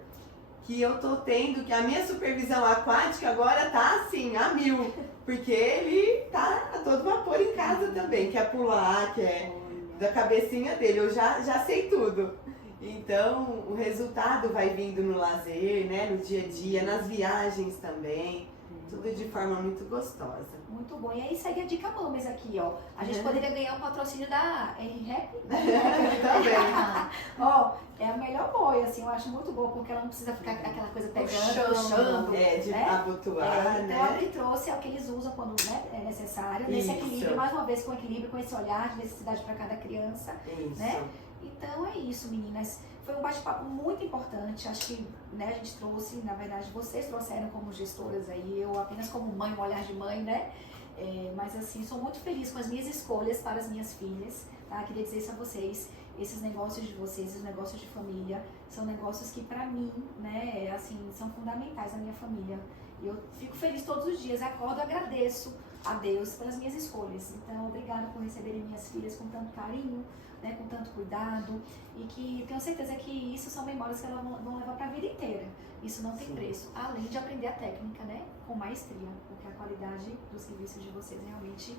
Que eu tô tendo, que a minha supervisão aquática agora tá assim, a 1000. Porque ele tá a todo vapor em casa também, quer pular, quer da cabecinha dele, eu já sei tudo. Então, o resultado vai vindo no lazer, né, no dia a dia, nas viagens também, tudo de forma muito gostosa. Muito bom. E aí segue a dica Mames aqui, ó. A gente poderia ganhar um patrocínio da R-Rap. Também. Ó, é a melhor boia, assim, eu acho muito boa, porque ela não precisa ficar aquela coisa pegando, puxando. De né? abotoar, Então, é o né? que trouxe, é o que eles usam quando, né, é necessário, Isso. nesse equilíbrio, mais uma vez com equilíbrio, com esse olhar de necessidade para cada criança. Isso. né? Então é isso, meninas. Foi um bate-papo muito importante. Acho que, né, a gente trouxe, na verdade, vocês trouxeram como gestoras aí, eu apenas como mãe, um olhar de mãe, né? Mas assim, sou muito feliz com as minhas escolhas para as minhas filhas, tá? Queria dizer isso a vocês. Esses negócios de vocês, esses negócios de família, são negócios que pra mim, né, assim, são fundamentais na minha família. E eu fico feliz todos os dias, acordo e agradeço a Deus pelas minhas escolhas. Então, obrigada por receberem minhas filhas com tanto carinho, né, com tanto cuidado, e que tenho certeza que isso são memórias que elas vão levar para a vida inteira. Isso não tem preço, além de aprender a técnica, né, com maestria, porque a qualidade do serviço de vocês realmente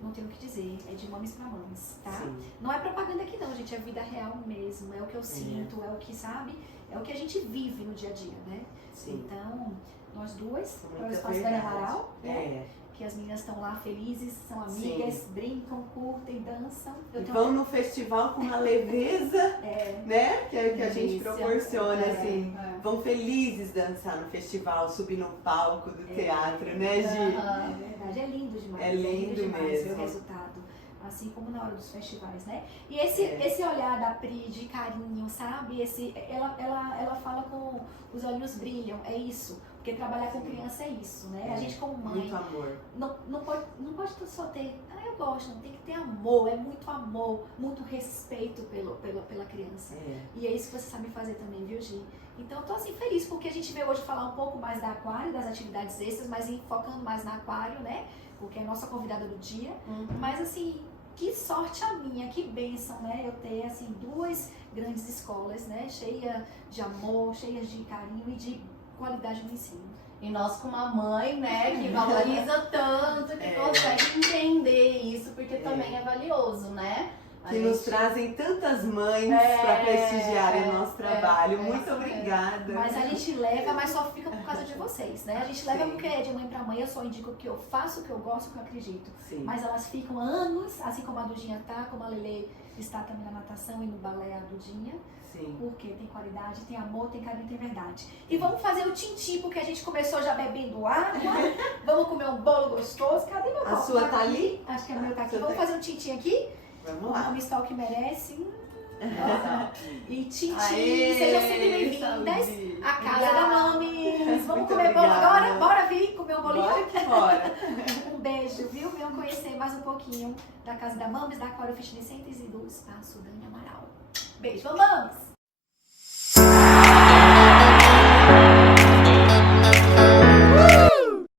não tenho o que dizer, é de mames para mames, tá? Sim. Não é propaganda aqui não, gente, é vida real mesmo, é o que eu sinto, é o que, sabe, é o que a gente vive no dia a dia, né? Sim. Então, nós duas, Muita é o Espaço da verdade. Amaral, né? É. Que as meninas estão lá felizes, são amigas, Sim. brincam, curtem, dançam. E vão no festival com uma leveza, né? Que a gente Delícia. proporciona, É, assim. é. Vão felizes dançar no festival, subir no palco do teatro, né, Gi? Aham. É verdade, é lindo demais. É lindo demais mesmo. ver o resultado. Assim como na hora dos festivais, né? E esse olhar da Pri de carinho, sabe? Ela fala com os olhinhos brilham, é isso. Porque trabalhar com criança é isso, né? A gente como mãe Muito amor. não pode só ter, eu gosto, não tem que ter amor, é muito amor, muito respeito pela criança. E é isso que você sabe fazer também, viu, Gi? Então eu tô assim feliz porque a gente veio hoje falar um pouco mais da aquário, das atividades extras, mas focando mais na aquário, né? Porque é a nossa convidada do dia. Mas assim, que sorte a minha, que bênção, né? Eu ter assim 2 grandes escolas, né? Cheias de amor, cheias de carinho e de qualidade no ensino. E nós com uma mãe, né, que valoriza tanto, que consegue entender isso, porque também é valioso, né? Que nos trazem tantas mães para prestigiarem o nosso trabalho. Muito obrigada. Mas a gente leva, mas só fica por causa de vocês, né? A gente leva porque é de mãe para mãe, eu só indico o que eu faço, o que eu gosto, o que eu acredito. Sim. Mas elas ficam anos, assim como a Dudinha tá, como a Lelê está também na natação e no balé a Dudinha. Sim. Porque tem qualidade, tem amor, tem carinho, tem verdade. E vamos fazer o tintim, porque a gente começou já bebendo água. Vamos comer um bolo gostoso. Cadê meu bolo? A sua tá ali? Acho que a minha tá aqui. Vamos fazer um tintim aqui? Vamos lá. Um stall que merece. E tintim, Aê, sejam sempre bem-vindas saúde. à casa da Mamis. Vamos Muito comer bolo obrigada. agora? Bora vir comer um bolinho? Bora que bora. Um beijo, viu? Venham conhecer mais um pouquinho da casa da Mamis, da Aquário Fitness Centers e do Espaço Dani Amaral. Beijo, vamos!